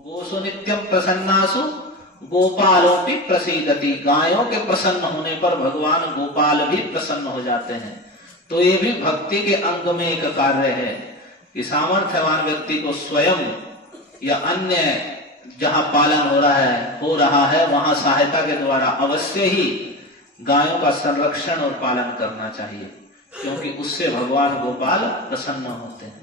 गोसु नित्यम प्रसन्नासु गोपालोपि प्रसीदति। गायों के प्रसन्न होने पर भगवान गोपाल भी प्रसन्न हो जाते हैं। तो ये भी भक्ति के अंग में एक कार्य है कि सामर्थ्यवान व्यक्ति को स्वयं या अन्य जहां पालन हो रहा है वहां सहायता के द्वारा अवश्य ही गायों का संरक्षण और पालन करना चाहिए, क्योंकि उससे भगवान गोपाल प्रसन्न होते हैं।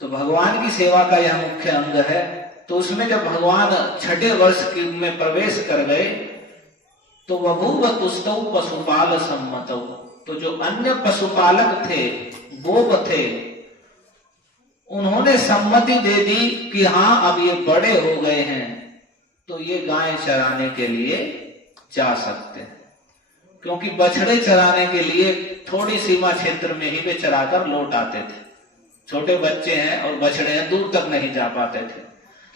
तो भगवान की सेवा का यह मुख्य अंग है। तो उसमें जब भगवान छठे वर्ष में प्रवेश कर गए तो बभूव तुस्तौ पशुपाल सम्मतौ। तो जो अन्य पशुपालक थे, गोप थे, उन्होंने सम्मति दे दी कि हाँ अब ये बड़े हो गए हैं तो ये गाय चराने के लिए जा सकते हैं। क्योंकि बछड़े चराने के लिए थोड़ी सीमा क्षेत्र में ही वे चराकर लौट आते थे। छोटे बच्चे हैं और बछड़े हैं, दूर तक नहीं जा पाते थे।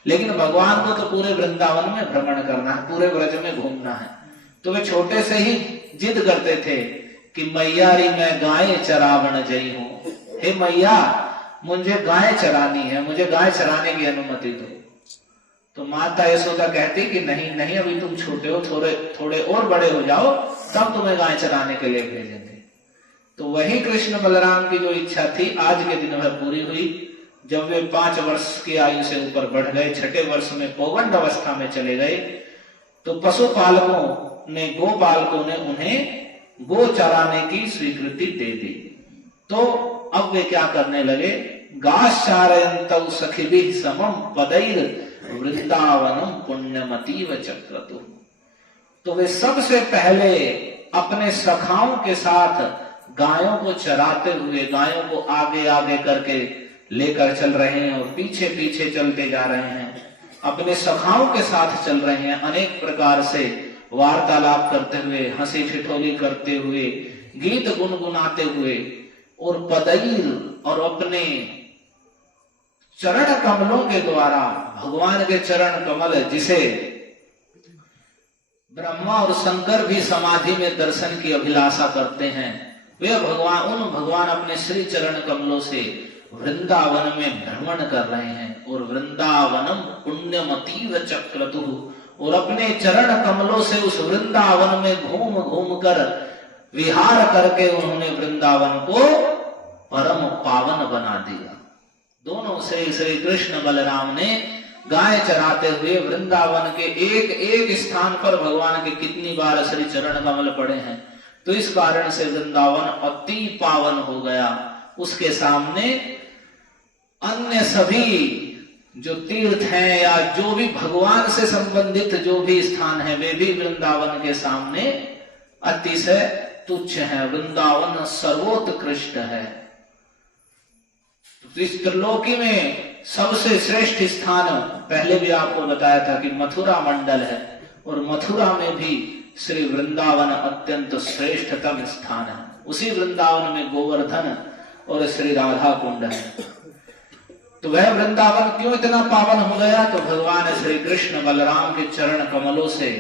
लेकिन भगवान को तो पूरे वृंदावन में भ्रमण करना है, पूरे ब्रज में घूमना है। तो वे छोटे से ही जिद करते थे कि मैया री मैं गाय चरावन जई हूं। हे मैया, मुझे गाय चरानी है, मुझे गाय चराने की अनुमति दो। तो माता यशोदा कहती कि नहीं नहीं, अभी तुम छोटे हो, थोड़े और बड़े हो जाओ तब तुम्हें गाय चराने के लिए भेजेंगे। तो वही कृष्ण बलराम की जो इच्छा थी आज के दिन वह पूरी हुई। जब वे 5 वर्ष की आयु से ऊपर बढ़ गए, छठे वर्ष में पौगंड अवस्था में चले गए, तो पशुपालकों ने, गोपालकों ने उन्हें गो चराने की स्वीकृति दे दी। तो अब वे क्या करने लगे, गाश्चारयन्तौ सखिभिः समं पदैर वृंदावनम पुण्यमतीव चक्रतु। तो वे सबसे पहले अपने सखाओं के साथ गायों को चराते हुए, गायों को आगे आगे करके लेकर चल रहे हैं और पीछे पीछे चलते जा रहे हैं। अपने सखाओं के साथ चल रहे हैं, अनेक प्रकार से वार्तालाप करते हुए, हंसी ठिठोली करते हुए, गीत गुनगुनाते हुए, और पदैर और अपने चरण कमलों के द्वारा, भगवान के चरण कमल जिसे ब्रह्मा और शंकर भी समाधि में दर्शन की अभिलाषा करते हैं, वे भगवान अपने श्री चरण कमलों से वृंदावन में भ्रमण कर रहे हैं। और वृंदावनम पुण्यमतीव चक्रतु, और अपने चरण कमलों से उस वृंदावन में घूम घूम कर विहार करके उन्होंने वृंदावन को परम पावन बना दिया। दोनों श्री कृष्ण बलराम ने गाय चराते हुए वृंदावन के एक एक स्थान पर भगवान के कितनी बार श्री चरण कमल पड़े हैं। तो इस कारण से वृंदावन अति पावन हो गया। उसके सामने अन्य सभी जो तीर्थ हैं या जो भी भगवान से संबंधित जो भी स्थान है, वे भी वृंदावन के सामने अतिशय तुच्छ है। वृंदावन सर्वोत्कृष्ट है। इस त्रिलोकी में सबसे श्रेष्ठ स्थान, पहले भी आपको बताया था कि मथुरा मंडल है, और मथुरा में भी श्री वृंदावन अत्यंत श्रेष्ठतम स्थान है। उसी वृंदावन में गोवर्धन और श्री राधा कुंड है। तो वह वृंदावन क्यों इतना पावन हो गया, तो भगवान श्री कृष्ण बलराम के चरण कमलों से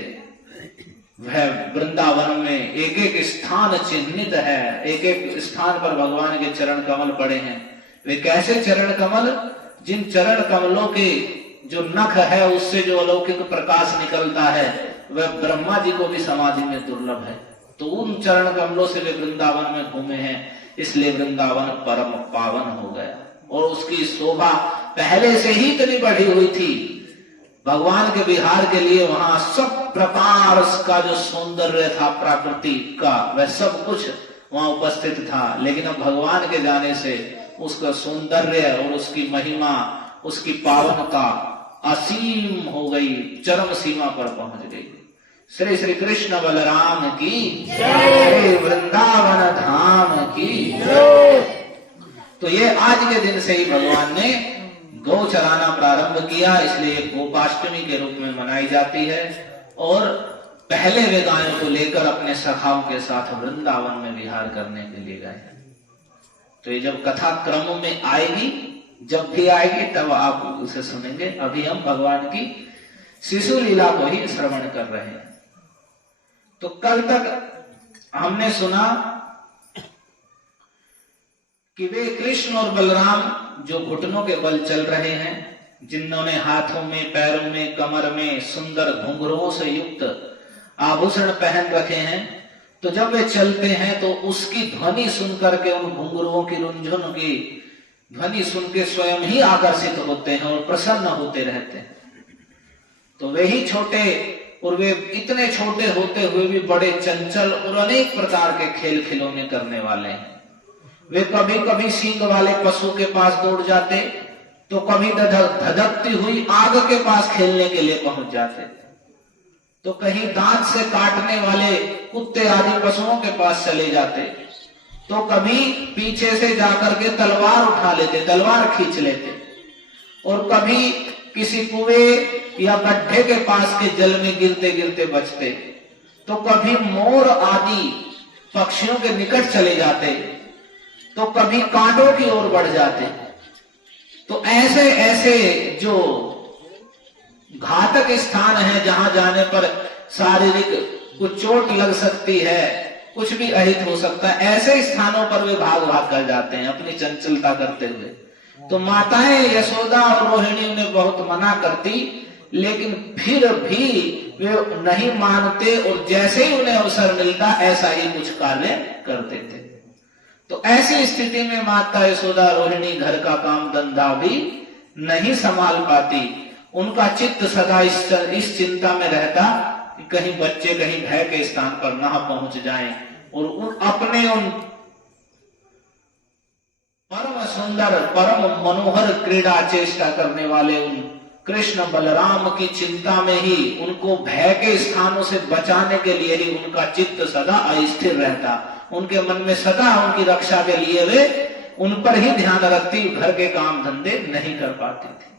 वह वृंदावन में एक एक स्थान चिन्हित है। एक एक स्थान पर भगवान के चरण कमल पड़े हैं। वे कैसे चरण कमल, जिन चरण कमलों के जो नख है उससे जो अलौकिक प्रकाश निकलता है वह ब्रह्मा जी को भी समाधि में दुर्लभ है। तो उन चरण कमलों से वे वृंदावन में घूमे हैं, इसलिए वृंदावन परम पावन हो गया। और उसकी शोभा पहले से ही इतनी बढ़ी हुई थी। भगवान के विहार के लिए वहां सब प्रकार का जो सौंदर्य था प्रकृति का, वह सब कुछ वहां उपस्थित था। लेकिन अब भगवान के जाने से उसका सौंदर्य और उसकी महिमा, उसकी पावनता असीम हो गई, चरम सीमा पर पहुंच गई। श्री श्री कृष्ण बलराम की जय, वृंदावन धाम की जय। तो ये आज के दिन से ही भगवान ने गौ चराना प्रारंभ किया, इसलिए गोपाष्टमी के रूप में मनाई जाती है। और पहले वे गायों को लेकर अपने सखाओं के साथ वृंदावन में विहार करने के लिए गए। तो ये जब कथा क्रम में आएगी, जब भी आएगी तब आप उसे सुनेंगे। अभी हम भगवान की शिशु लीला को ही श्रवण कर रहे हैं। तो कल तक हमने सुना कि वे कृष्ण और बलराम जो घुटनों के बल चल रहे हैं, जिन्होंने हाथों में, पैरों में, कमर में सुंदर घुंघरुओं से युक्त आभूषण पहन रखे हैं, तो जब वे चलते हैं तो उसकी ध्वनि सुन करके, उन घुंघरुओं की रुंझुन की ध्वनि सुन के स्वयं ही आकर्षित होते हैं और प्रसन्न होते रहते हैं। तो वे ही छोटे, और वे इतने छोटे होते हुए भी बड़े चंचल और अनेक प्रकार के खेल खिलौने करने वाले हैं। वे कभी कभी सींग वाले पशु के पास दौड़ जाते, तो कभी धधकती हुई आग के पास खेलने के लिए पहुंच जाते, तो कहीं दांत से काटने वाले कुत्ते आदि पशुओं के पास चले जाते, तो कभी पीछे से जाकर के तलवार उठा लेते, तलवार खींच लेते, और कभी किसी कुएं या गड्ढे के पास के जल में गिरते गिरते बचते, तो कभी मोर आदि पक्षियों के निकट चले जाते, तो कभी कांटों की ओर बढ़ जाते। तो ऐसे ऐसे जो घातक स्थान है, जहां जाने पर शारीरिक कुछ चोट लग सकती है, कुछ भी अहित हो सकता है, ऐसे स्थानों पर वे भाग भाग कर जाते हैं अपनी चंचलता करते हुए। तो माताएं यशोदा और रोहिणी उन्हें बहुत मना करती, लेकिन फिर भी वे नहीं मानते, और जैसे ही उन्हें अवसर मिलता ऐसा ही कुछ कार्य करते थे। तो ऐसी स्थिति में माता यशोदा रोहिणी घर का काम धंधा भी नहीं संभाल पाती। उनका चित्त सदा इस चिंता में रहता कि कहीं बच्चे कहीं भय के स्थान पर ना पहुंच जाएं, और अपने उन परम सुंदर, परम मनोहर क्रीड़ा चेष्टा करने वाले उन कृष्ण बलराम की चिंता में ही, उनको भय के स्थानों से बचाने के लिए ही उनका चित्त सदा अस्थिर रहता। उनके मन में सदा उनकी रक्षा के लिए वे उन पर ही ध्यान रखती, घर के काम धंधे नहीं कर पाती थी।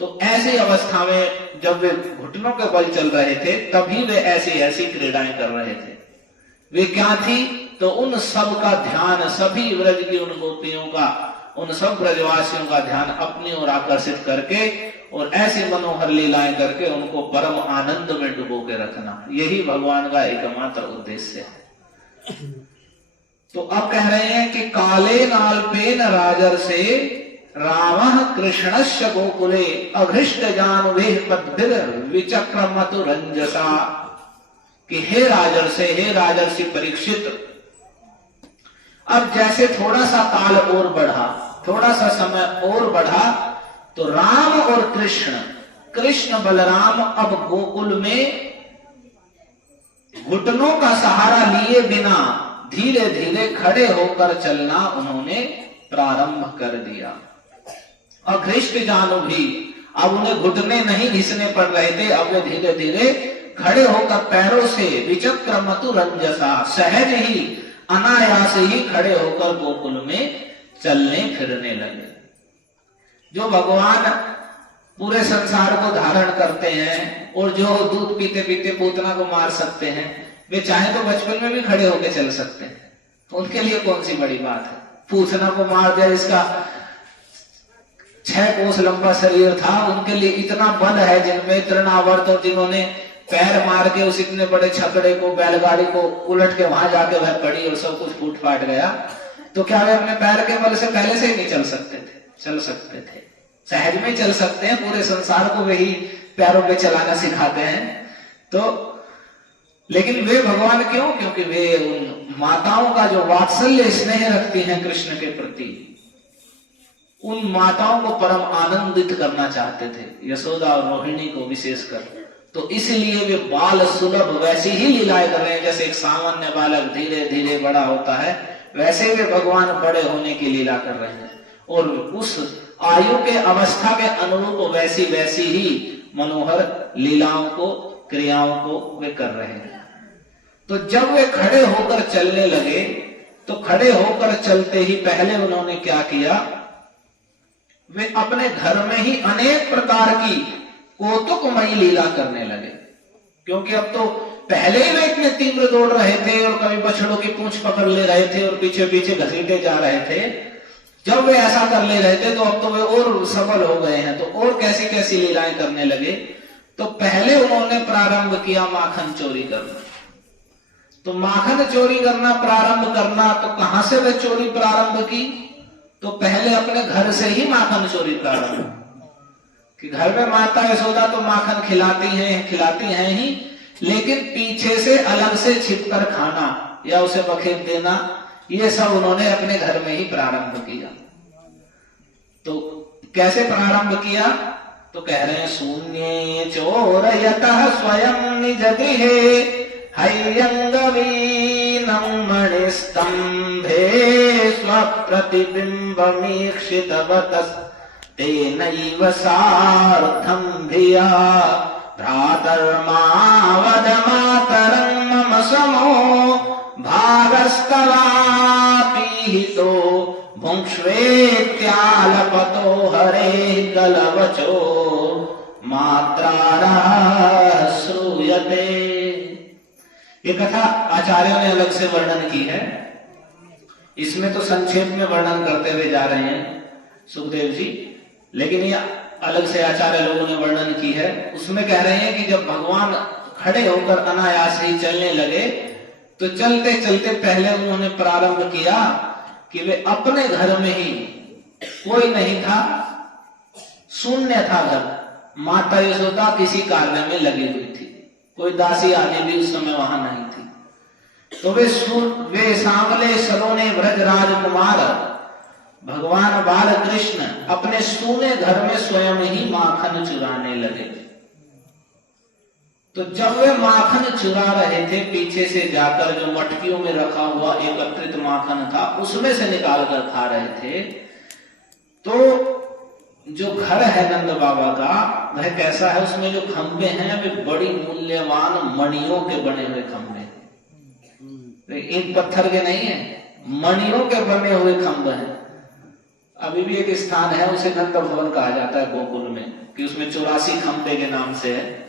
तो ऐसी अवस्था में जब वे घुटनों के बल चल रहे थे, तभी वे ऐसी ऐसी क्रीड़ाएं कर रहे थे। वे क्या थी? तो उन सब का ध्यान, सभी व्रज की उन गोपियों का, उन सब ब्रजवासियों का ध्यान अपनी ओर आकर्षित करके और ऐसी मनोहर लीलाएं करके उनको परम आनंद में डुबो के रखना, यही भगवान का एकमात्र उद्देश्य है। तो अब कह रहे हैं कि काले नाल्पेन राजर से राम कृष्णस्य गोकुले अघृष्ट जानुवे पद्भिर विचक्रमतु रंजसा, कि हे राजर से, हे राजर्षि परीक्षित, अब जैसे थोड़ा सा काल और बढ़ा, थोड़ा सा समय और बढ़ा, तो राम और कृष्ण, कृष्ण बलराम अब गोकुल में घुटनों का सहारा लिए बिना धीरे धीरे खड़े होकर चलना उन्होंने प्रारंभ कर दिया। अघृष्ट जानु भी, अब उन्हें घुटने नहीं घिसने पड़ रहे थे, अब वे धीरे धीरे खड़े होकर पैरों से विचक्रमतु रंजसा, सहज ही अनायास ही खड़े होकर गोकुल में चलने फिरने लगे। जो भगवान पूरे संसार को धारण करते हैं और जो दूध पीते पीते पूतना को मार सकते हैं, वे चाहे तो बचपन में भी खड़े होकर चल सकते हैं, तो उनके लिए कौन सी बड़ी बात है। पूतना को मार दिया, इसका 6 कोस लंबा शरीर था, उनके लिए इतना बल है जिनमें तृणावर्त, और जिन्होंने पैर मार के उस इतने बड़े छकड़े को, बैलगाड़ी को उलट के वहां जाके वह पड़ी और सब कुछ फूट फाट गया, तो क्या वे अपने पैर के बल से पहले से ही नहीं चल सकते थे? चल सकते थे, सहज में चल सकते हैं। पूरे संसार को वही पैरों पे चलाना सिखाते हैं। तो लेकिन वे भगवान क्यों? क्योंकि वे उन माताओं का जो वात्सल्य स्नेह रखती हैं कृष्ण के प्रति, उन माताओं को परम आनंदित करना चाहते थे, यशोदा और रोहिणी को विशेषकर। तो इसलिए वे बाल सुलभ वैसी ही लीलाएं कर रहे हैं, जैसे एक सामान्य बालक धीरे धीरे बड़ा होता है, वैसे वे भगवान बड़े होने की लीला कर रहे हैं, और उस आयु के अवस्था के अनुरूप वैसी वैसी ही मनोहर लीलाओं को, क्रियाओं को वे कर रहे हैं। तो जब वे खड़े होकर चलने लगे, तो खड़े होकर चलते ही पहले उन्होंने क्या किया? वे अपने घर में ही अनेक प्रकार की कौतुकमयी लीला करने लगे। क्योंकि अब तो पहले ही वे इतने तीव्र दौड़ रहे थे और कभी बछड़ों की पूंछ पकड़ ले रहे थे और पीछे पीछे घसीटे जा रहे थे। जब वे ऐसा कर ले रहे थे तो अब तो वे और सबल हो गए हैं, तो और कैसी कैसी लीलाएं करने लगे। तो पहले उन्होंने प्रारंभ किया माखन चोरी करना। तो माखन चोरी करना प्रारंभ करना, तो कहां से वे चोरी प्रारंभ की? तो पहले अपने घर से ही माखन चोरी प्रारंभ। कि घर में माता यशोदा तो माखन खिलाती हैं ही, लेकिन पीछे से अलग से छिपकर खाना या उसे बखेर देना, ये सब उन्होंने अपने घर में ही प्रारंभ किया। तो कैसे प्रारंभ किया? तो कह रहे हैं, शून्ये चोरयतः स्वयं निज गृहे हय्यंगवीनं मणिस्तंभे स्वप्रतिबिम्बमीक्षितवतस्तेनैव सार्धं धिया भ्रातर्मावद मातरं मम समो भागस्तवापीहितो भुङ्क्ष्वेत्यालपतो हरेः गलवचो मात्रारः श्रूयते। ये कथा आचार्यों ने अलग से वर्णन की है। इसमें तो संक्षेप में वर्णन करते हुए जा रहे हैं सुखदेव जी, लेकिन ये अलग से आचार्य लोगों ने वर्णन की है। उसमें कह रहे हैं कि जब भगवान खड़े होकर अनायास ही चलने लगे, तो चलते चलते पहले उन्होंने प्रारंभ किया कि वे अपने घर में ही, कोई नहीं था, शून्य था घर, माता यशोदा किसी कार्य में लगी हुई थी, कोई दासी आदि भी उस समय वहां नहीं थी। तो वे सांवले सलोने व्रजराज कुमार भगवान बाल कृष्ण अपने सूने घर में स्वयं ही माखन चुराने लगे। तो जब वे माखन चुरा रहे थे, पीछे से जाकर जो मटकियों में रखा हुआ एकत्रित माखन था उसमें से निकाल कर खा रहे थे, तो जो घर है नंद बाबा का, वह कैसा है? उसमें जो खंबे हैं वे बड़ी मूल्यवान मणियों के बने हुए खंबे, ईंट पत्थर के नहीं है, मणियों के बने हुए खंबे हैं। अभी भी एक स्थान है, उसे नंद भवन कहा जाता है गोकुल में, कि उसमें 84 खंबे के नाम से है।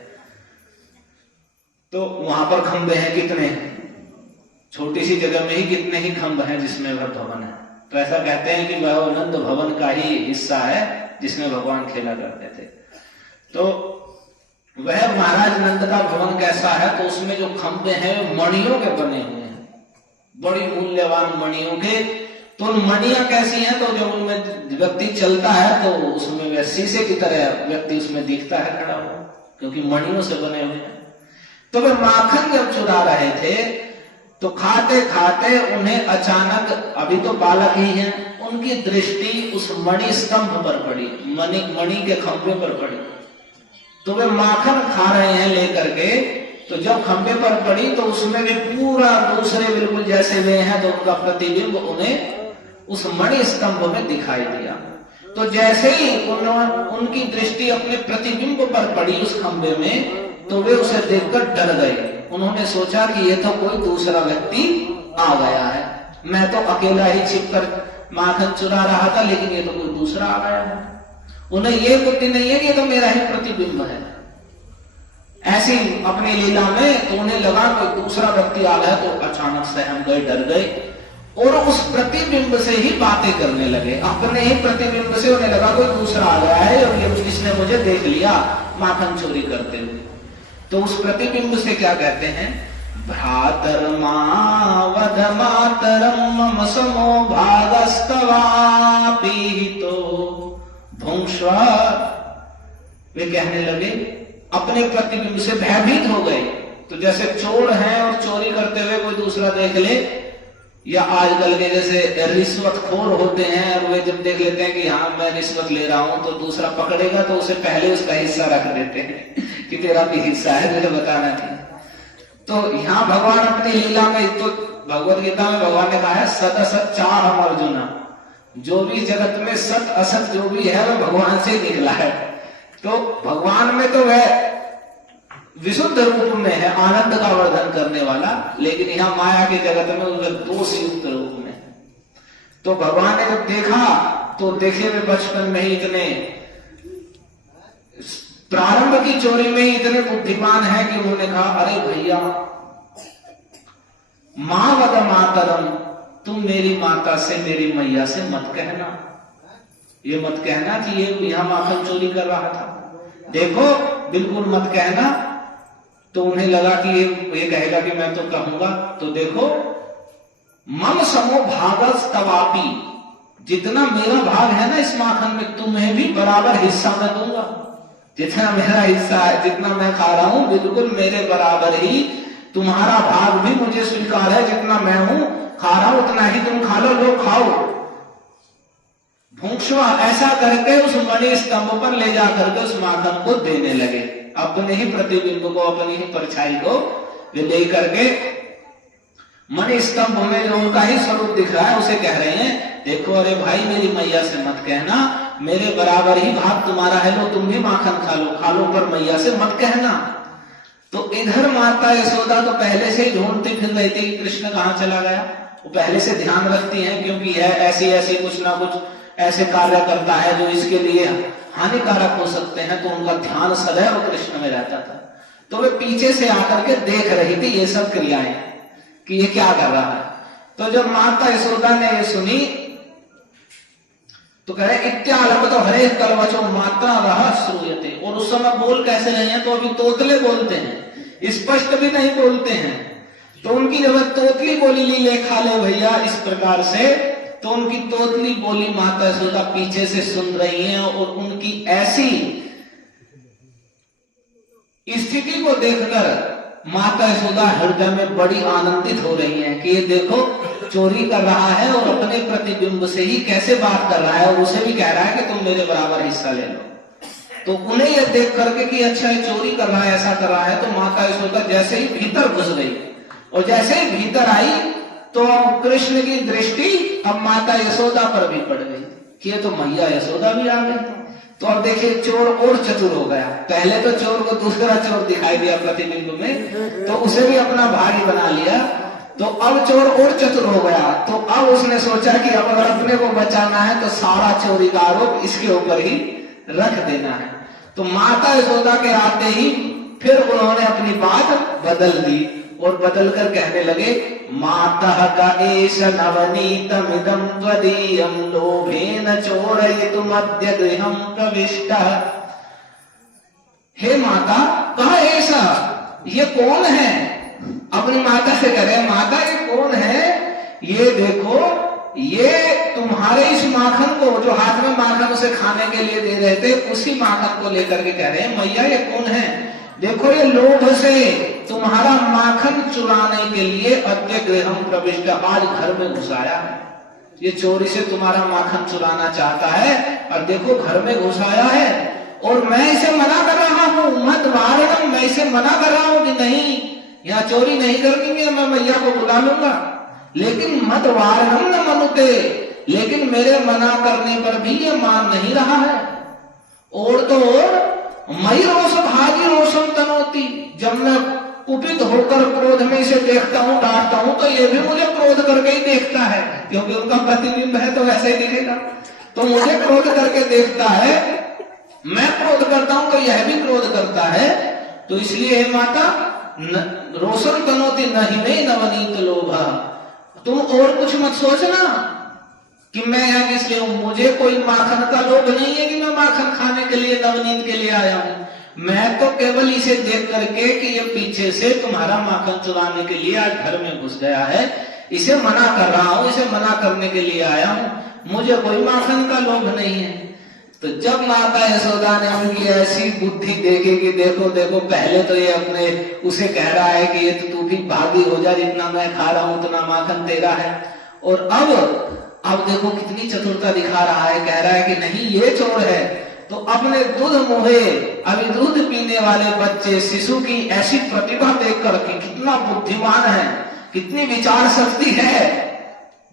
तो वहां पर खंबे हैं कितने, छोटी सी जगह में ही कितने ही खंब हैं जिसमें वह भवन है। तो ऐसा कहते हैं कि वह नंद भवन का ही हिस्सा है जिसमें भगवान खेला करते थे। तो वह महाराज नंद का भवन कैसा है? तो उसमें जो खंबे हैं मणियों के बने हुए हैं, बड़ी मूल्यवान मणियों के। तो मणियां कैसी हैं? तो जब उनमें व्यक्ति चलता है तो उसमें वह शीशे की तरह व्यक्ति उसमें दिखता है खड़ा हुआ, क्योंकि मणियों से बने हुए हैं। तो वे माखन जब चुरा रहे थे, तो खाते खाते उन्हें अचानक, अभी तो बालक ही हैं, उनकी दृष्टि उस मणि स्तंभ पर पड़ी, मणि के खंबे पर पड़ी। तो वे माखन खा रहे हैं लेकर के, तो जब खंबे पर पड़ी तो उसमें भी पूरा दूसरे बिल्कुल जैसे वे हैं, तो उनका प्रतिबिंब उन्हें उस मणि स्तंभ में दिखाई दिया। तो जैसे ही उनकी दृष्टि अपने प्रतिबिंब पर पड़ी उस खंबे में, तो वे उसे देखकर डर गए। उन्होंने सोचा कि ये तो कोई दूसरा व्यक्ति आ गया है, मैं तो अकेला ही छिपकर माखन चुरा रहा था, लेकिन ये तो कोई दूसरा आ गया है। उन्हें ये बुद्धि नहीं है कि ये तो मेरा ही प्रतिबिंब है। ऐसी अपनी लीला में तो उन्हें लगा कोई दूसरा व्यक्ति आ गया, तो अचानक सहम गए, डर गए और उस प्रतिबिंब से ही बातें करने लगे। अपने ही प्रतिबिंब से उन्हें लगा कोई दूसरा आ गया है और ये इसने मुझे देख लिया माखन चोरी करते हुए। तो उस प्रतिबिंब से क्या कहते हैं? भ्रातर्मावद मातरं मम समो भागस्तवापीहितो भुङ्क्ष्व। वे कहने लगे, अपने प्रतिबिंब से भयभीत हो गए। तो जैसे चोर हैं और चोरी करते हुए कोई दूसरा देख ले, या आजकल के जैसे रिश्वतखोर होते हैं और वे जब देख लेते हैं कि हाँ मैं रिश्वत ले रहा हूं, तो दूसरा पकड़ेगा तो उसे पहले उसका हिस्सा रख देते हैं कि तेरा भी हिस्सा है, मुझे बताना नहीं। तो यहाँ भगवान अपनी लीला में, तो भगवत गीता में भगवान ने कहा है सत असत चार हम अर्जुना, जो भी जगत में सत असत जो भी है वो भगवान से निकला है। तो भगवान में तो वह विशुद्ध रूप में है, आनंद का वर्धन करने वाला, लेकिन यहाँ माया के जगत में वह दोष युक्त रूप में है। तो भगवान ने जब देखा तो देखे वे बचपन में ही इतने, प्रारंभ की चोरी में ही इतने बुद्धिमान है कि उन्होंने कहा, अरे भैया मां वद मातरम, तुम मेरी माता से, मेरी मैया से मत कहना, ये मत कहना कि ये यहां माखन चोरी कर रहा था, देखो बिल्कुल मत कहना। तो उन्हें लगा कि ये कहेगा कि मैं तो कहूंगा, तो देखो मम समो भागस्तवापी, जितना मेरा भाग है ना इस माखन में, तुम्हें भी बराबर हिस्सा मैं दूंगा। जितना मेरा हिस्सा है, जितना मैं खा रहा हूं, बिल्कुल मेरे बराबर ही तुम्हारा भाग भी मुझे स्वीकार है। जितना मैं हूं खा रहा हूं उतना ही तुम खा लो खाओ। भूक्षवा ऐसा करके उस मणि स्तंभ पर ले जा करके उस माखन को देने लगे। अपने ही प्रतिबिंब को, अपनी ही परछाई को वे ले करके मणि स्तंभ में जो उनका ही स्वरूप दिख रहा है उसे कह रहे हैं, देखो अरे भाई मेरी मैया से मत कहना, मेरे बराबर ही भाग तुम्हारा है, लो तुम भी माखन खा लो पर मैया से मत कहना। तो इधर माता यशोदा तो पहले से ही ढूंढती फिर रही थी कि कृष्ण कहाँ चला गया। वो पहले से ध्यान रखती हैं क्योंकि यह ऐसी कुछ ना कुछ ऐसे कार्य करता है जो इसके लिए हानिकारक हो सकते हैं, तो उनका ध्यान सदैव कृष्ण में रहता था। तो वे पीछे से आकर के देख रही थी ये सब क्रियाएं कि ये क्या कर रहा है। तो जब माता यशोदा ने ये सुनी तो कह रहे इत्यालप तो हरे कलवचो मात्रा रहा श्रूयते। और उस समय बोल कैसे रहे हैं, तो अभी तोतले बोलते हैं, स्पष्ट भी नहीं बोलते हैं। तो उनकी जब तोतली बोली ली ले खा ले भैया इस प्रकार से, तो उनकी तोतली बोली माता यशोदा पीछे से सुन रही हैं और उनकी ऐसी स्थिति को देखकर माता यशोदा हृदय में बड़ी आनंदित हो रही हैं कि ये देखो चोरी कर रहा है और अपने प्रतिबिंब से ही कैसे बात कर रहा है और उसे भी कह रहा है कि तुम मेरे बराबर हिस्सा ले लो। तो उन्हें यह देख करके कि अच्छा ये चोरी कर रहा है, ऐसा कर रहा है, तो माता यशोदा जैसे ही भीतर घुस गई और जैसे ही भीतर आई तो अब कृष्ण की दृष्टि अब माता यशोदा पर भी पड़ गई कि ये तो मैया यशोदा भी आ गई। तो अब देखिए चोर और चतुर हो गया। पहले तो चोर को दूसरा चोर दिखाई दिया प्रतिबिंब में, तो उसे भी अपना भागी बना लिया। तो अब चोर और चतुर हो गया। तो अब उसने सोचा कि अब अगर अपने को बचाना है तो सारा चोरी का आरोप इसके ऊपर ही रख देना है। तो माता यशोदा के आते ही फिर उन्होंने अपनी बात बदल दी और बदल कर कहने लगे माता का एष नवनीतमिदं त्वदीयं लोभेन चोरयितुम् अद्य गृहं प्रविष्टः। हे माता, कहा ऐसा ये कौन है? अपनी माता से कह रहे माता ये कौन है? ये देखो ये तुम्हारे इस माखन को जो हाथ में माखन उसे खाने के लिए दे रहे थे उसी माखन को लेकर के कह रहे हैं मैया ये कौन है? देखो ये लोभ से तुम्हारा माखन चुराने के लिए अद्य गृहं प्रविष्ट, आज घर में घुसाया है। ये चोरी से तुम्हारा माखन चुराना चाहता है और देखो घर में घुसाया है। और मैं इसे मना कर रहा हूँ, मत वारणम, मैं इसे मना कर रहा हूँ कि नहीं यहाँ चोरी नहीं करनी है, मैं मैया को बुला लूंगा। लेकिन मत वारणम न मनुते, लेकिन मेरे मना करने पर भी ये मान नहीं रहा है। और तो मई रोष भागी रोषम तनोती, जब मैं कुपित होकर क्रोध में इसे देखता हूँ डांटता हूँ तो ये भी मुझे क्रोध करके ही देखता है, क्योंकि उनका प्रतिबिंब है तो वैसे ही दिखेगा। तो मुझे क्रोध करके देखता है, मैं क्रोध करता हूँ तो यह भी क्रोध करता है। तो इसलिए हे माता रोशन तनोती नहीं में नवनीत लोभा, तुम और कुछ मत सोचना कि मैं यहाँ किस लिए हूं। मुझे कोई माखन का लोभ नहीं है कि मैं माखन खाने के लिए नवनीत के लिए आया हूं। मैं तो केवल इसे देख करके कि ये पीछे से तुम्हारा माखन चुराने के लिए आज घर में घुस गया है, इसे मना कर रहा हूं, इसे मना करने के लिए आया हूं। मुझे कोई माखन का लोभ नहीं है। तो जब माता यशोदा ने उनकी ऐसी बुद्धि देखी कि देखो देखो, पहले तो ये अपने उसे कह रहा है कि ये तो तू भी भागी हो जा, जितना मैं खा रहा हूं उतना माखन तेरा है। और अब देखो कितनी चतुरता दिखा रहा है, कह रहा है कि नहीं ये चोर है। तो अपने दूध मुहे अभी दूध पीने वाले बच्चे शिशु की ऐसी प्रतिभा देख करके कितना बुद्धिमान है, कितनी विचार शक्ति है,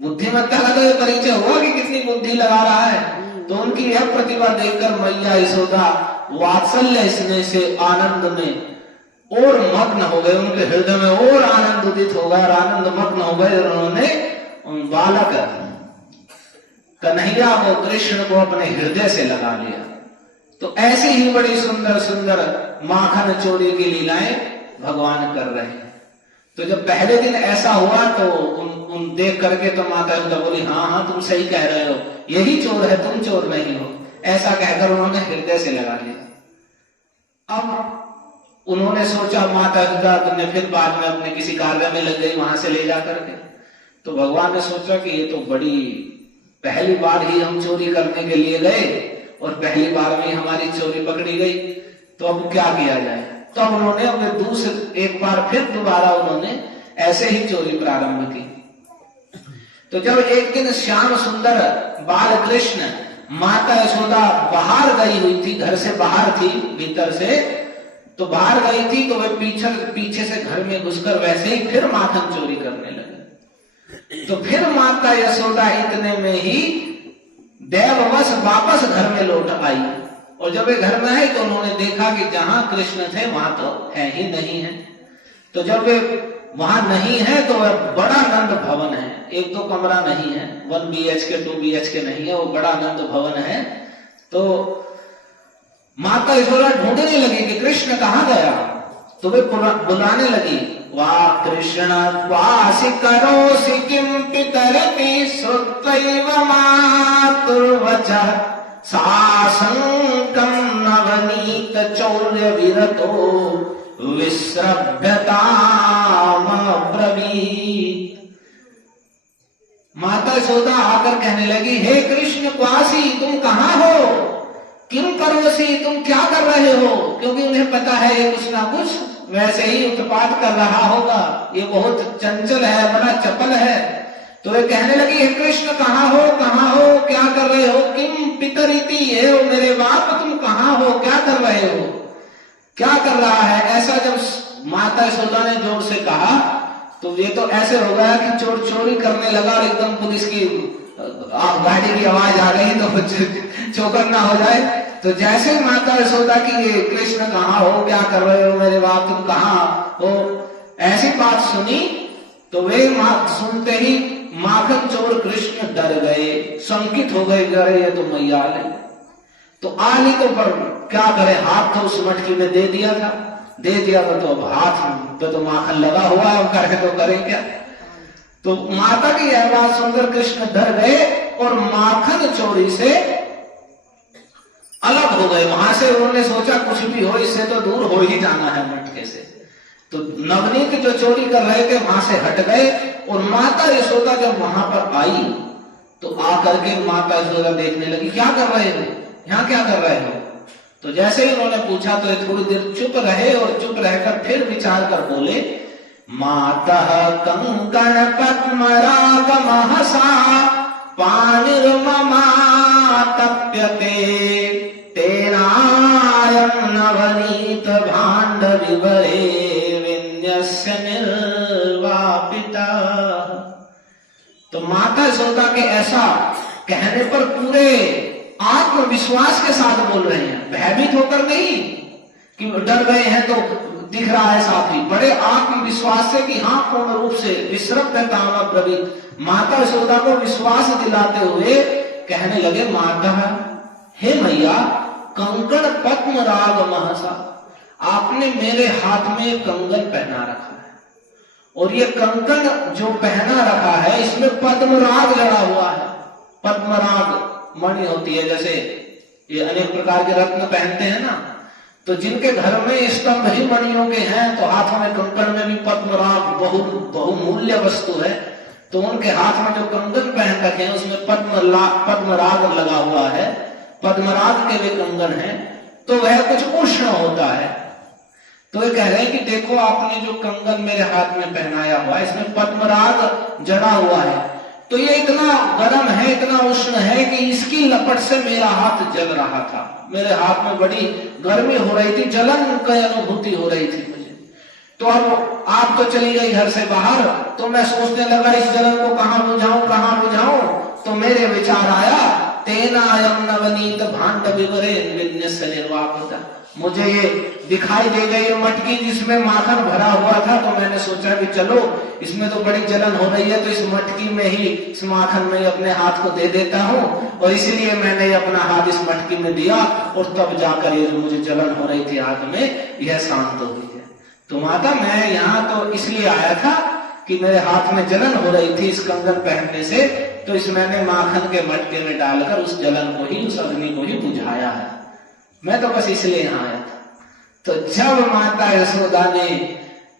बुद्धिमत्ता का तो ये परिचय हुआ कि कितनी बुद्धि लगा रहा है। तो उनकी यह प्रतिभा देखकर मैया यशोदा वात्सल्य स्नेह से आनंद में और मग्न हो गए, उनके हृदय में और आनंद उदित हो गया और आनंद मग्न हो गए। और उन्होंने बालक कन्हैया को, कृष्ण को अपने हृदय से लगा लिया। तो ऐसे ही बड़ी सुंदर सुंदर माखन चोरी की लीलाएं भगवान कर रहे हैं। तो जब पहले दिन ऐसा हुआ तो उन देख करके तो माता यशोदा बोली हाँ हाँ तुम सही कह रहे हो, यही चोर है, तुम चोर नहीं हो। ऐसा कहकर उन्होंने हृदय से लगा लिया। अब उन्होंने सोचा माता यशोदा तुमने फिर बाद में अपने किसी कार्य में लग गई वहां से ले जा करके। तो भगवान ने सोचा कि ये तो बड़ी पहली बार ही हम चोरी करने के लिए गए और पहली बार में हमारी चोरी पकड़ी गई। तो अब क्या किया जाए। तो अब उन्होंने अपने दूसरे एक बार फिर दोबारा उन्होंने ऐसे ही चोरी प्रारंभ की। तो जब एक दिन श्याम सुंदर बाल कृष्ण माता यशोदा बाहर गई हुई थी, घर से बाहर थी, भीतर से तो बाहर गई थी, तो वे पीछे से घर में घुसकर वैसे ही फिर माखन चोरी करने लगे। तो फिर माता यशोदा इतने में ही देववश वापस घर में लौट आई, और जब वे घर में आई तो उन्होंने देखा कि जहां कृष्ण थे वहां तो है ही नहीं है। तो जब वे वहां नहीं है तो वह बड़ा नंद भवन है, एक दो कमरा नहीं है, 1 BHK 2 BHK नहीं है, वो बड़ा नंद भवन है। तो माता यशोदा ढूंढने लगी कि कृष्ण कहाँ गया, तो वे बुलाने लगी, वाह कृष्ण क्वासि करोसि किं पितरपि श्रुत्वैव मातुर्वचः सासंकं नवनीत चौर्य विरतो विस्रभ्यताम ब्रवीत। माता यशोदा आकर कहने लगी, हे कृष्ण क्वासी, तुम कहाँ हो, किम करोसी, तुम क्या कर रहे हो, क्योंकि उन्हें पता है ये कुछ ना कुछ वैसे ही उत्पात कर रहा होगा, ये बहुत चंचल है, बड़ा चपल है। तो वे कहने लगी, हे कृष्ण कहाँ हो, क्या कर रहे हो, किम पितरीति, हे ओ मेरे बाप तुम कहाँ हो, क्या कर रहे हो, क्या कर रहा है। ऐसा जब माता यशोदा ने जोर से कहा तो ये तो ऐसे हो गया कि चोर चोरी करने लगा और एकदम पुलिस की गाड़ी की आवाज आ गई तो चौकन ना हो जाए। तो जैसे माता यशोदा की ये कृष्ण कहाँ हो, क्या कर रहे हो मेरे बाप तुम कहाँ हो, ऐसी बात सुनी तो वे सुनते ही माखन चोर कृष्ण डर गए, शंकित हो गए, अरे ये तो मैया आ गई। तो आली तो पर क्या करे, हाथ तो उस मटकी में दे दिया था, तो अब हाथ पे तो माखन लगा हुआ है, करे तो करें क्या। तो माता की यह बात सुनकर कृष्ण डर गए और माखन चोरी से अलग हो गए। वहां से उन्होंने सोचा कुछ भी हो इससे तो दूर हो ही जाना है मटके से। तो नवनीत जो चोरी कर रहे थे वहां से हट गए, और माता यशोदा जब वहां पर आई तो आकर के माता यशोदा देखने लगी, क्या कर रहे हो, यहाँ क्या कर रहे हो। तो जैसे ही उन्होंने पूछा तो थोड़ी देर चुप रहे, और चुप रहकर फिर विचार कर बोले, माता कंकण पद्मराग महसा पानिर्ममा तप्यते तेनायं नवनीत भाण्ड विवरे विन्यस्य निर्वापिता। तो माता यशोदा के ऐसा कहने पर पूरे आत्मविश्वास के साथ बोल रहे हैं, भयभीत होकर नहीं कि डर गए हैं तो दिख रहा है साथ ही, बड़े आत्मविश्वास से कि हाँ पूर्ण रूप से विस्रब्धताम ब्रवीत, माता यशोदा को विश्वास दिलाते हुए कहने लगे, माता हे मैया कंकण पद्म राग महसा, आपने मेरे हाथ में कंगन पहना रखा है, और ये कंकन जो पहना रखा है इसमें पद्मराग लड़ा हुआ है। पद्मराग मणि होती है, जैसे ये अनेक प्रकार के रत्न पहनते हैं ना, तो जिनके घर में स्तंभ ही मणियों के हैं तो हाथों में कंकन में भी पद्मराग बहुमूल्य वस्तु है, तो उनके हाथ में जो कंगन पहन रखे हैं उसमें पद्मराग लगा हुआ है, पद्मराग के वे कंगन है, तो वह कुछ उष्ण होता है। तो ये कह रहे हैं कि देखो आपने जो कंगन मेरे हाथ में पहनाया हुआ है इसमें पद्मराग जड़ा हुआ है, तो ये इतना गर्म है, इतना उष्ण है कि इसकी लपट से मेरा हाथ जल रहा था, मेरे हाथ में बड़ी गर्मी हो रही थी, जलन की अनुभूति हो रही थी मुझे। तो अब आप तो चली गई घर से बाहर, तो मैं सोचने लगा इस जलन को कहाँ बुझाऊं, तो मेरे विचार आया, तेनायं नवनीत भाण्ड विवरे विन्यस्य निर्वापिता, मुझे ये दिखाई दे गई मटकी जिसमें माखन भरा हुआ था, तो मैंने सोचा कि चलो इसमें तो बड़ी जलन हो रही है, तो इस मटकी में ही, इस माखन में ही अपने हाथ को दे देता हूँ, और इसीलिए मैंने अपना हाथ इस मटकी में दिया, और तब जाकर ये जो मुझे जलन हो रही थी हाथ में यह शांत हो गई है। तो माता मैं यहाँ तो इसलिए आया था कि मेरे हाथ में जलन हो रही थी इस कंगन पहनने से, तो इस मैंने माखन के मटके में डालकर उस जलन को ही, उस अग्नि को ही बुझाया है, मैं तो बस इसलिए यहाँ आया था। तो जब माता यशोदा ने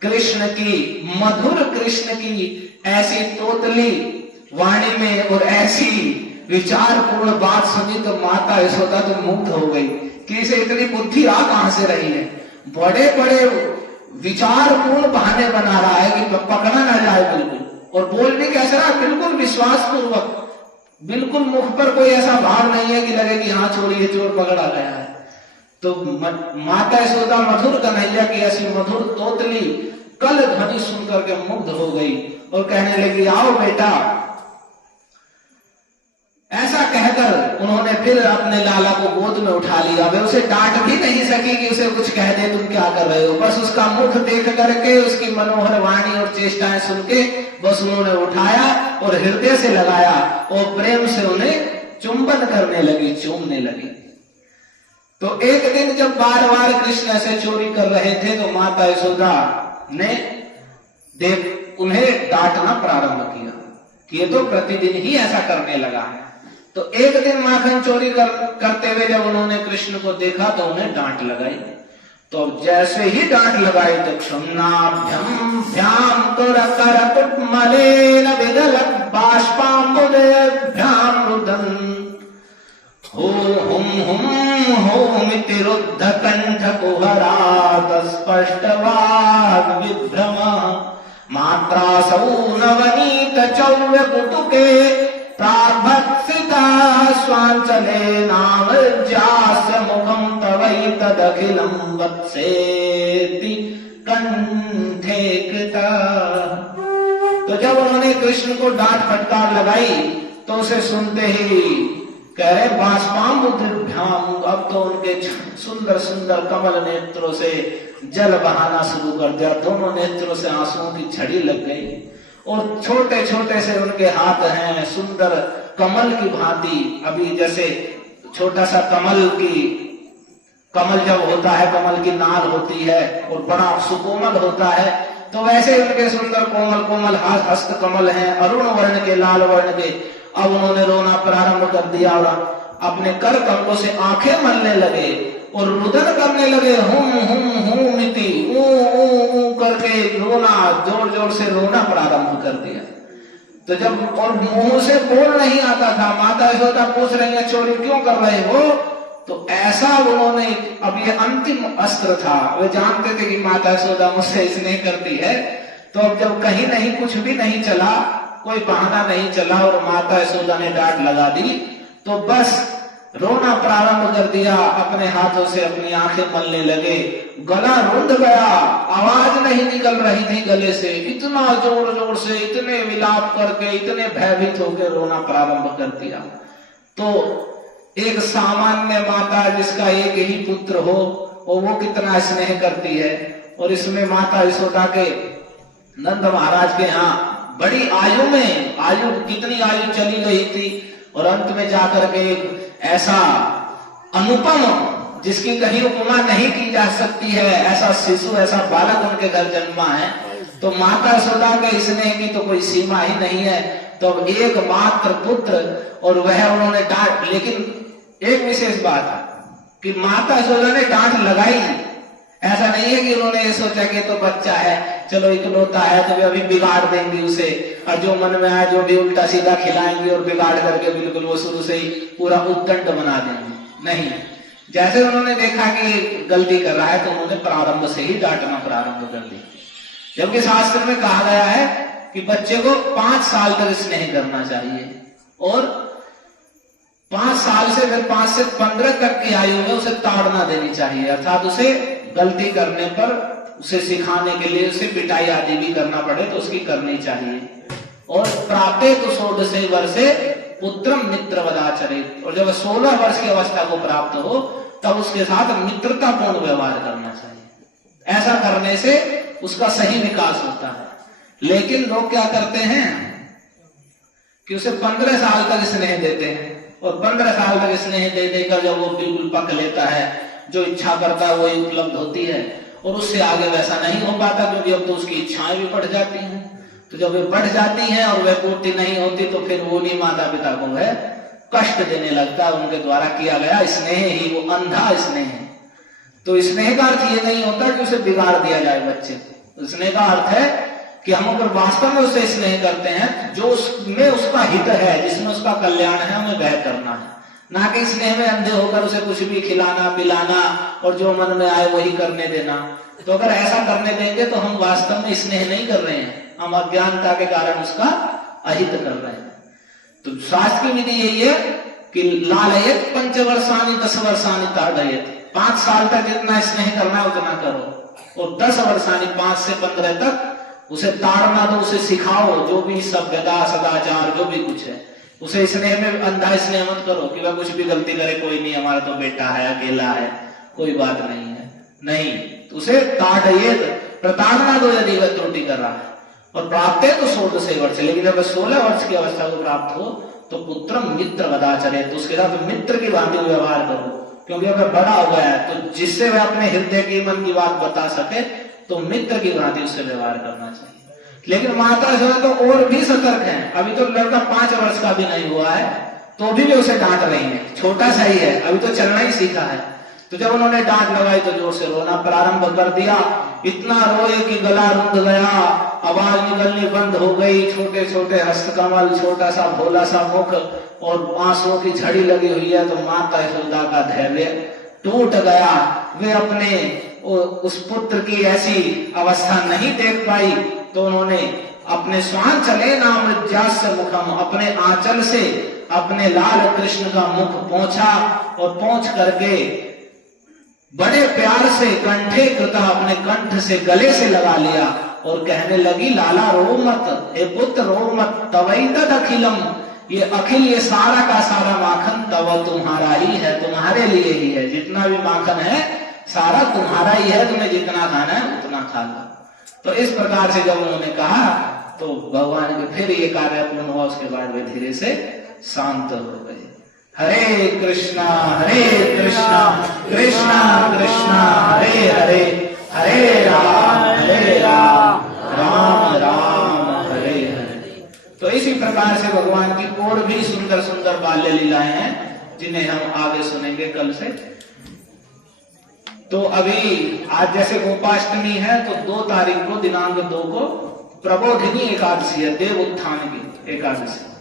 कृष्ण की, मधुर कृष्ण की ऐसी तोतली वाणी में और ऐसी विचारपूर्ण बात सुनी तो माता यशोदा तो मुग्ध हो गई कि इसे इतनी बुद्धि आ कहां से रही है। बड़े बड़े विचारपूर्ण बहाने बना रहा है कि पकड़ा ना जाए बिल्कुल, और बोल भी कैसे रहा, बिल्कुल विश्वास पूर्वक, बिल्कुल मुख पर कोई ऐसा भाव नहीं है कि लगे कि हाँ चोरी है, चोर पकड़ा गया है। तो माता यशोदा मधुर कन्हैया की ऐसी मधुर तोतली कल ध्वनि सुनकर के मुग्ध हो गई और कहने लगी, आओ बेटा। ऐसा कहकर उन्होंने फिर अपने लाला को गोद में उठा लिया। वे उसे डांट भी नहीं सकी कि उसे कुछ कह दे, तुम क्या कर रहे हो। बस उसका मुख देख करके, उसकी मनोहर वाणी और चेष्टाएं सुन के बस उन्होंने उठाया और हृदय से लगाया और प्रेम से उन्हें चुंबन करने लगी, चूमने लगी। तो एक दिन जब बार बार कृष्ण ऐसे चोरी कर रहे थे तो माता यशोदा ने उन्हें डांटना प्रारंभ किया कि ये तो प्रतिदिन ही ऐसा करने लगा है। तो एक दिन माखन चोरी करते हुए जब उन्होंने कृष्ण को देखा तो उन्हें डांट लगाई। तो जैसे ही डांट लगाई तो क्षुम्नाभ्यम भ्याम कुटमलेन विदलत बाष्पाम्बुदेभ्याम रुदन होमिति रुद्ध कंठ कुहरात स्पष्ट वाग विभ्रम मात्रा सौ नवनीत चौव्य कुटुके प्राभत्सिता स्वांचले नावज्यास्य मुखं तवैतदखिलं वत्सेति कंठे कृता। तो जब उन्होंने कृष्ण को डांट फटकार लगाई तो उसे सुनते ही कह रहे बाष्पाम्बुदिभ्याम, अब तो उनके सुंदर सुंदर कमल नेत्रों से जल बहाना शुरू कर दिया। दोनों नेत्रों से आंसुओं की झड़ी लग गई और छोटे छोटे से उनके हाथ हैं, सुंदर कमल की भांति। अभी जैसे छोटा सा कमल जब होता है, कमल की नाल होती है और बड़ा सुकोमल होता है, तो वैसे उनके सुंदर कोमल कोमल हस्त कमल हैं, अरुण वर्ण के, लाल वर्ण के। अब उन्होंने रोना प्रारंभ कर दिया और अपने कर कमलों से आंखें मलने लगे और रुदन करने लगे, हुम मिति ऊ करके रोना, जोर जोर से रोना प्रारंभ कर दिया। तो जब और मुंह से बोल नहीं आता था, माता यशोदा पूछ रही है चोरी क्यों कर रहे हो, तो ऐसा उन्होंने, अब ये अंतिम अस्त्र था। वे जानते थे कि माता यशोदा मुझसे स्नेह करती है, तो अब जब कहीं नहीं, कुछ भी नहीं चला, कोई बहाना नहीं चला और माता यशोदा ने डांट लगा दी, तो बस रोना प्रारंभ कर दिया। अपने हाथों से अपनी आंखें मलने लगे, गला रुंध गया, आवाज नहीं निकल रही थी गले से, इतना जोर जोर से, इतने विलाप करके, इतने भयभीत होकर रोना प्रारंभ कर दिया। तो एक सामान्य माता जिसका एक ही पुत्र हो और वो कितना स्नेह करती है, और इसमें माता यशोदा के नंद महाराज के यहाँ बड़ी आयु में, आयु कितनी आयु चली गई थी, और अंत में जाकर के एक ऐसा अनुपम, जिसकी कहीं उपमा नहीं की जा सकती है, ऐसा शिशु, ऐसा बालक उनके घर जन्मा है। तो माता यशोदा के स्नेह की तो कोई सीमा ही नहीं है। तो अब एक मात्र पुत्र, और वह उन्होंने डांट, लेकिन एक विशेष बात है कि माता यशोदा ने डांट लगाई। ऐसा नहीं है कि उन्होंने ये सोचा कि तो बच्चा है, चलो इकलौता है तो वे अभी बिगाड़ देंगे उसे, और जो मन में आए जो भी उल्टा सीधा खिलाएंगे और बिगाड़ करके बिल्कुल वो शुरू से ही पूरा उद्दंड बना देंगे। नहीं, जैसे उन्होंने देखा कि गलती कर रहा है तो उन्होंने प्रारंभ से ही डांटना प्रारंभ कर दी। जबकि शास्त्र में कहा गया है कि बच्चे को 5 साल तक स्नेह करना चाहिए, और 5 साल से फिर 5 से 15 तक की आयु में उसे ताड़ना देनी चाहिए, अर्थात उसे गलती करने पर उसे सिखाने के लिए उसे पिटाई आदि भी करना पड़े तो उसकी करनी चाहिए। और प्राप्ते तो 16 वर्षे पुत्रम मित्र वदाचरित, और जब 16 वर्ष की अवस्था को प्राप्त हो तब उसके साथ मित्रतापूर्ण व्यवहार करना चाहिए। ऐसा करने से उसका सही विकास होता है। लेकिन लोग क्या करते हैं कि उसे 15 साल तक स्नेह देते हैं, और 15 साल तक स्नेह दे देकर जब वो बिल्कुल पक लेता है, जो इच्छा करता है वही उपलब्ध होती है, और उससे आगे वैसा नहीं हो पाता, क्योंकि अब तो उसकी इच्छाएं भी बढ़ जाती हैं। तो जब वे बढ़ जाती हैं और वह पूर्ति नहीं होती तो फिर वो नहीं, माता पिता को वह कष्ट देने लगता है। उनके द्वारा किया गया स्नेह ही वो अंधा स्नेह है। तो स्नेह का अर्थ ये नहीं होता कि उसे बिगाड़ दिया जाए बच्चे को। स्नेह का अर्थ है कि हम अगर वास्तव में उसे स्नेह करते हैं, जो उसमें उसका हित है, जिसमें उसका कल्याण है, हमें वह करना है। ना कि स्नेह में अंधे होकर उसे कुछ भी खिलाना पिलाना और जो मन में आए वही करने देना। तो अगर ऐसा करने देंगे तो हम वास्तव में स्नेह नहीं कर रहे हैं, हम अज्ञानता के कारण उसका अहित कर रहे हैं। तो शास्त्र की विधि यही है कि लालयत 5 वर्षानि 10 वर्षानि ताड़यत, 5 साल तक जितना स्नेह करना है उतना करो, और 10 वर्षानि 5 से 15 तक उसे ताड़ना दो, उसे सिखाओ जो भी सभ्यता सदाचार जो भी कुछ है। उसे स्नेह में अंधा स्नेह मत करो कि वह कुछ भी गलती करे, कोई नहीं, हमारा तो बेटा है, अकेला है, कोई बात नहीं है, नहीं, उसे ताड़यत, प्रताड़ना दो यदि वह त्रुटि कर रहा है। और प्राप्त है तो 16 वर्ष, लेकिन जब 16 वर्ष की अवस्था को प्राप्त हो तो पुत्रम मित्र वदाचरे, तो उसके साथ मित्र की भांति व्यवहार करो, क्योंकि अगर बड़ा हो गया है तो जिससे वह अपने हृदय की मन की बात बता सके तो मित्र की भांति उससे व्यवहार करना चाहिए। लेकिन माता जो है तो और भी सतर्क है। अभी तो लड़का 5 वर्ष का भी नहीं हुआ है तो भी वे उसे डांट रही है, छोटा सा ही है, अभी तो चलना ही सीखा है। तो जब उन्होंने डांट लगाई तो जोर से रोना प्रारंभ कर दिया, इतना रोए कि गला रुंध गया, आवाज निकलनी बंद हो गई, छोटे छोटे हस्तकमल, छोटा सा भोला सा मुख और आंसुओं की झड़ी लगी हुई है। तो माता यशोदा का धैर्य टूट गया, वे अपने उस पुत्र की ऐसी अवस्था नहीं देख पाई, तो उन्होंने अपने स्वांचले नामृज्यास्य मुखम, अपने आंचल से अपने लाल कृष्ण का मुख पोंछा और पोंछ करके बड़े प्यार से कंठे कृता, अपने कंठ से गले से लगा लिया और कहने लगी, लाला रो मत, हे पुत्र रो मत, तवई तद अखिलम, ये अखिल, ये सारा का सारा माखन तव तुम्हारा ही है, तुम्हारे लिए ही है, जितना भी माखन है सारा तुम्हारा ही है, तुम्हें जितना खाना है उतना खा लो। तो इस प्रकार से जब उन्होंने कहा तो भगवान के फिर ये कार्य पूर्ण हुआ, उसके बाद वे धीरे से शांत हो गए। हरे कृष्णा कृष्णा कृष्णा हरे हरे, हरे राम राम राम हरे हरे। तो इसी प्रकार से भगवान की और भी सुंदर सुंदर बाल्य लीलाएं हैं जिन्हें हम आगे सुनेंगे कल से। तो अभी आज जैसे गोपाष्टमी है तो 2 तारीख को, दिनांक 2 को प्रबोधिनी एकादशी है, देव उत्थान की एकादशी।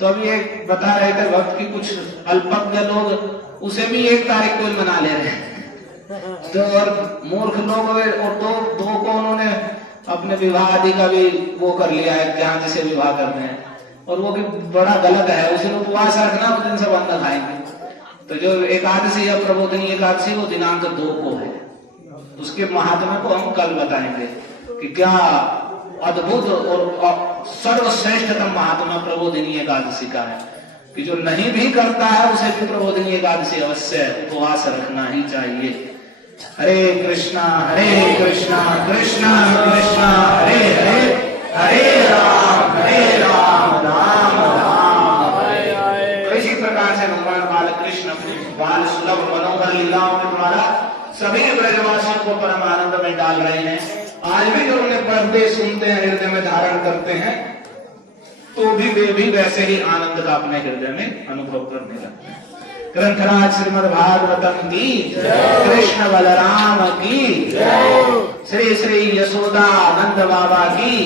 तो अभी एक बता रहे थे भक्त की कुछ अल्पज्ञ लोग उसे भी 1 तारीख को ही मना ले रहे हैं। तो और मूर्ख लोग और 2 को उन्होंने अपने विवाह आदि का भी वो कर लिया है, जहां जिसे विवाह करते हैं, और वो भी बड़ा गलत है। उस दिन उपवास रखना, उस दिन सब अन्न खाएंगे। तो जो एकादशी है प्रबोधिनी एकादशी, वो दिनांक 2 को है। उसके महात्मा को हम कल बताएंगे कि क्या अद्भुत और सर्वश्रेष्ठतम महात्मा प्रबोधिनी एकादशी का है, कि जो नहीं भी करता है उसे भी प्रबोधिनी एकादशी अवश्य उपवास रखना ही चाहिए। हरे कृष्णा कृष्णा कृष्णा हरे हरे, हरे राम राम राम हरे। तो इसी प्रकार से भगवान बाल कृष्ण बाल सुलभ मनोहर लीलाओं के द्वारा सभी ब्रजवासियों को परम आनंद में डाल रहे हैं। आज भी जो उन्हें पढ़ते सुनते हैं, हृदय में धारण करते हैं, तो भी वे भी वैसे ही आनंद का अपने हृदय में अनुभव करने लगते हैं। ग्रंथराज श्रीमद् भागवतम की, कृष्ण बलराम की, श्री श्री यशोदा नंद बाबा की।